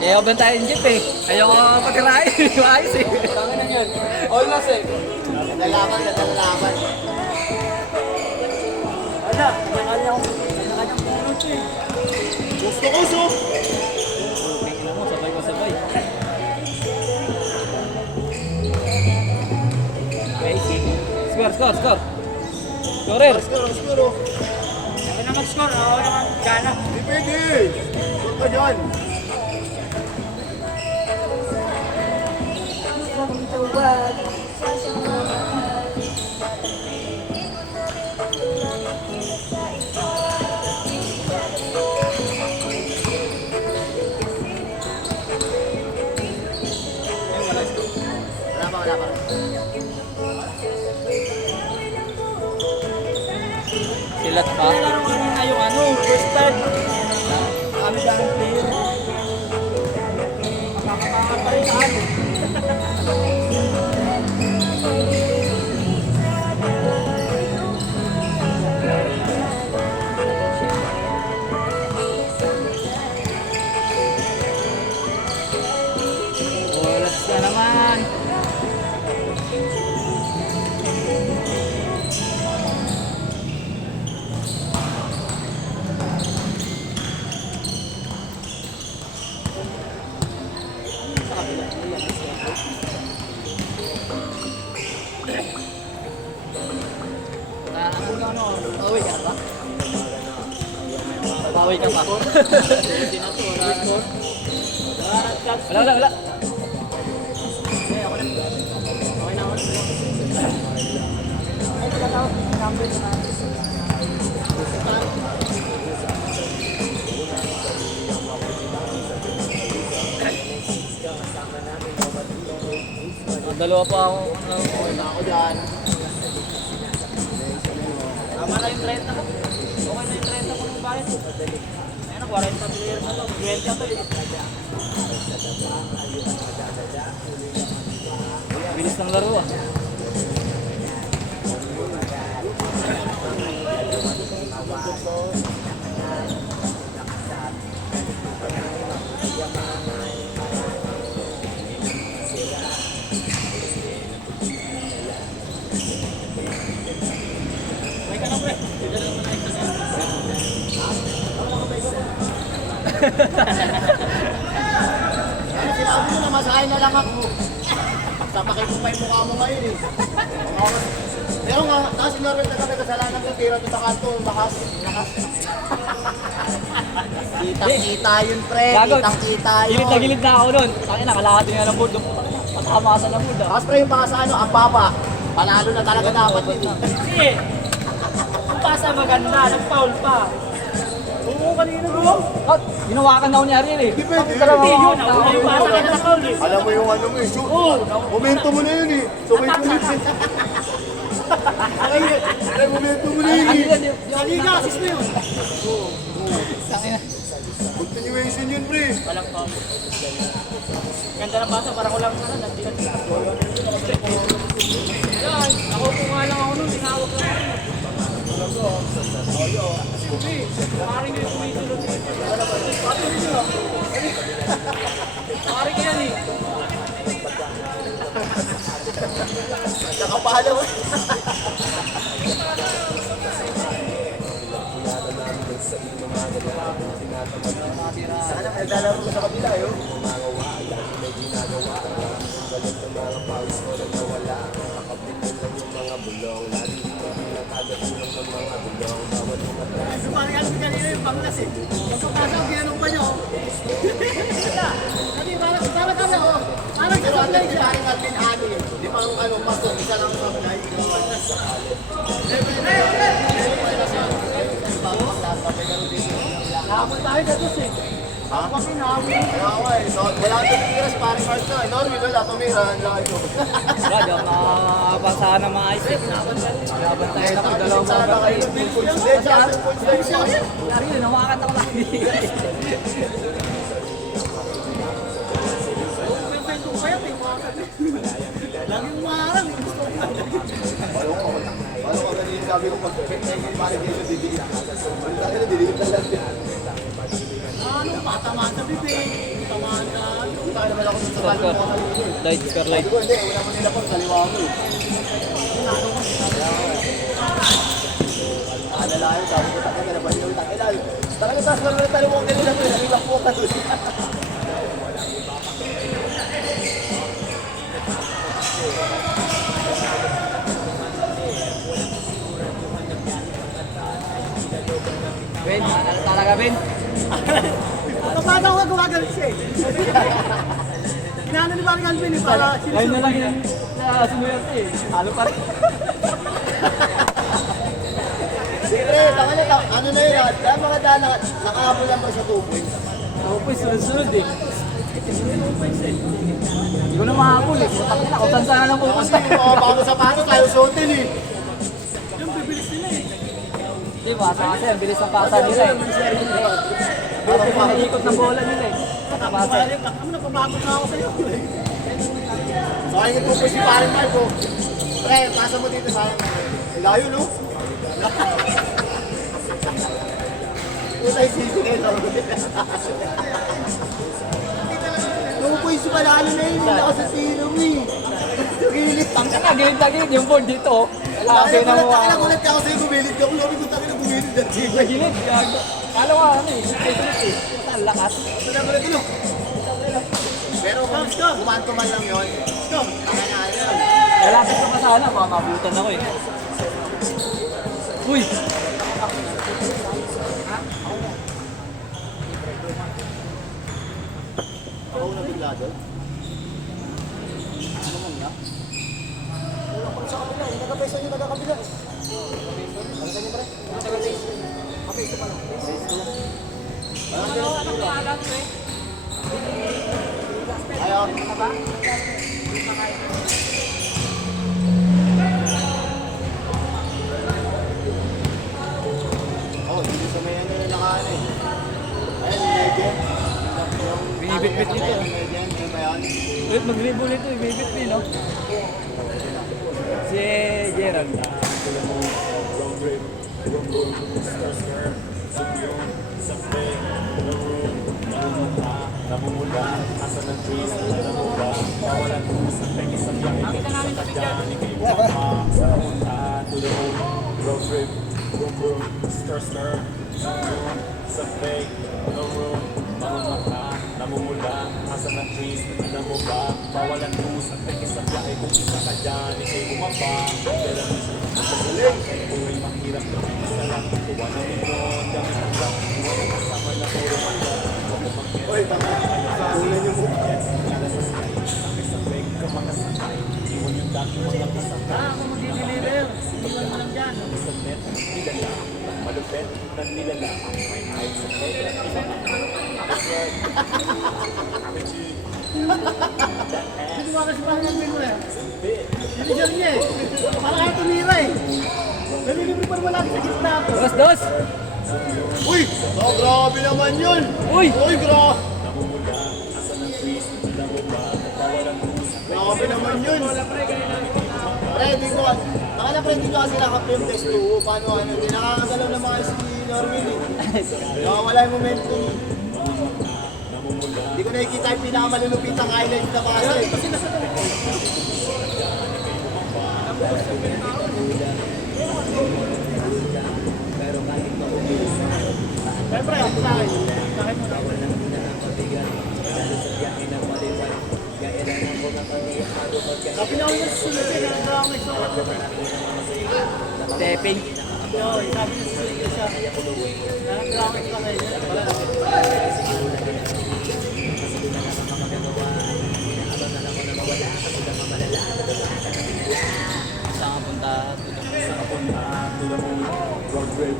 Eh, bantayan jeep eh. Ayoko pagkarain. Maayos eh. Tangin na yun. All loss eh. Lalaban. Wala, kanya-kanyang punot eh. Gusto ko, so. Tingnan mo, sabay ko sabay. Okay, score. Scorer. Score. Ako na mag-score, ako na mag-gana. Hindi pwede. Score ka dyan. Wala pa. Silat pa. Laro ka na yung ano, first time. Kami dahil player. Makakapangat pa rin sa ano. Oras na naman. Bawi ka ba? Bawi ka pa. Hindi na to, wala. Wala. Dalawa pa ako. Okay na ako dyan. Tama na yung 30 ko. Okay na yung 30 ko ng bayad. Ayun, 40 players na to. 20 to eh. Bilis ng laro ah. May ka na pre. Ano, sinabi mo na masahay na lang ako. Sapakay mo pa yung mukha mo ngayon eh. Pero nga, tapos sinaril na kami kasalanan ng tira doon sa kanto. Lakas. Kitang-kita yun, pre. Gago. Kitang-kita yun. Gilid na gilid na ako nun. Sakin na, kalahati nga ng board. Patakamasan ng board ah. Tapos pre, yung mga sa ano, ang baba. Panalo na talaga dapat yun. Kasi, ang pasa maganda, nag-foul pa. Oo, kanina bro. At, ginawakan na ako ni Ariel eh. Hindi pwede. Hindi yun, nauna yung pasa ka na foul eh. Alam mo yung ano mo eh. Momento mo na yun eh. So may kulit eh. Ay, momento mo na yun eh. Sa liga, assist mo yun. Sakin na. Continuation yun, pre. Walang foul. Ganda ng pasa, parang walang ano, nandiyan. Yan, ako po nga lang ako nun, tinawag lang ako. Paring yung kumisulot dito. Paring yan eh. Nakapahala mo. Sana may lalaro ko sa kabila yun. Parang alam kanina yung panglas eh. Pagkakasaw, ginanong pa niyo. Kasi parang ano, parang Pero ang kasablay dati siya. paring Alvin Ani, di pa ang ano, pasok, isa lang sa play. Nakapun tayo sa tus eh. Ha? Kasi namin. Kaya nga eh, so, wala kang tumira sa paring Mark na. Norway, wala tumira, ang laki ko. Wala, di ako makakabasahan ng mga isip. Laban tayo na Dalawang dalawang sana kayo. Hindi, sa ating points na yun. Ariel, nawakan ako lagi. Yung friend ko kaya, may mga sabi. Laging umaharang eh. Gusto ko. Paano ka ganyan sabi ko pag-perfect na yung paring Jason Didi? Ang dahil na, dili ka lang. Ano, patamaan sa bibig. Tamaan sa Score. Light score, light. Sabi ko, hindi, una mo nila po, kaliwa mo eh. Alalayan, sabi ko, takay ka na ba yun? Takay lang. Talagang taas lang ng talong ko nila to, nalibak po ka doon. Ben, ano talaga, Ben? Kapag ako gumagano siya eh. Inaano ni Barang Alvin eh, para Ngayon na lang yun na sumuyerte eh. Halo pa rin. Siyempre, ano na yun, dahil mga daan, nakahabol lang ba sa 2 points? Ako po, sunod-sunod eh. Hindi ko na mahabol eh. Kung saan saan lang Kasi pupunta. mga bago sa paano, tayo suotin eh. yung bibilis nila eh. Hindi, masa kasi ang bilis ng pasa nila eh. Bilis kasi naikot ng bola nila eh. Pasa. Ano na, pabagod na ako sa'yo. So, ayun po po si Paring Marco. Pre, pasa mo dito sa akin. Layo, no? Utay sisi na ito. Yung po yung sumalalo na yun, hindi ako sa tiro mo eh. Gilid. Tangka na, gilid na gilid. Yung board dito. Labi na mo Takala ako. ko lang ako sa'yo, gumilid ka. Kung labi ko takala gumilid na team. Sa gilid. gago. Kala ko ano eh. Sulit eh. Ang lakas. Ito na pala tulog. Pero kung kumanto man lang yun, taka na yun. Lalapit ko pa sana. Baka mabutan ako eh. Uy! Ako na bigla doon. Ano man nga? Wala pang sa kabila, yung taga-pesa yung taga-kabila. Ano sa inyo, pre? Yung taga-pesa. Kapesa pa lang. Ayaw. Oh, hindi sa may ano yung nakaano eh. Ayun, yung legend. Binibitbit nito. Legend, ano ba yan? Ulit mag-dribble nito. Ibibit no? Si Gerald. Namumula, asa ng trees, alam mo ba? Bawalan rules, at peke sa biyahe kung isa ka dyan, ikay bumaba. Pero buhay mahirap na isa lang, kuha na milyon, gamit ang rap, kuha na kasama na puro pala. Oy, tama. Kunin yung mukha. Sakit sa peg, kamakasakay, iwan yung dati mga kasakay. Ako mag-deliver. Iwan mo lang dyan. Sa net, nilala, malupet, na nilala, may height sa peg, iba na. That's right. Hindi mo kasi Barang Alvin mo eh. Diligan niya eh. Parang kaya tumira eh. Nalilibre pa naman lagi sa gitna ako. Dos! Uy! Oh, grabe naman yun! Uy! Uy, grabe! Namumula, asa ng trees, alam mo ba? Bawalan rules, Grabe naman yun! Pre, di ko, nakala pre, di ko kasi naka-film test 2. Paano ano, hindi nakakagalaw na mga si Norwin eh. Nakawala yung momentum. Hindi ko nakikita yung pinakamalulupitang highlights na basa eh. Kasi nasa Siyempre, ako sa akin. Sa akin mo na. Sabi niya ako yung susunod siya, ganun daw ang nagsulat. Stepping. Sabi niya susunod siya. Ganun daw ang nagsulat. Saan ka punta? sa kapuntaan, tulad mo, road trip,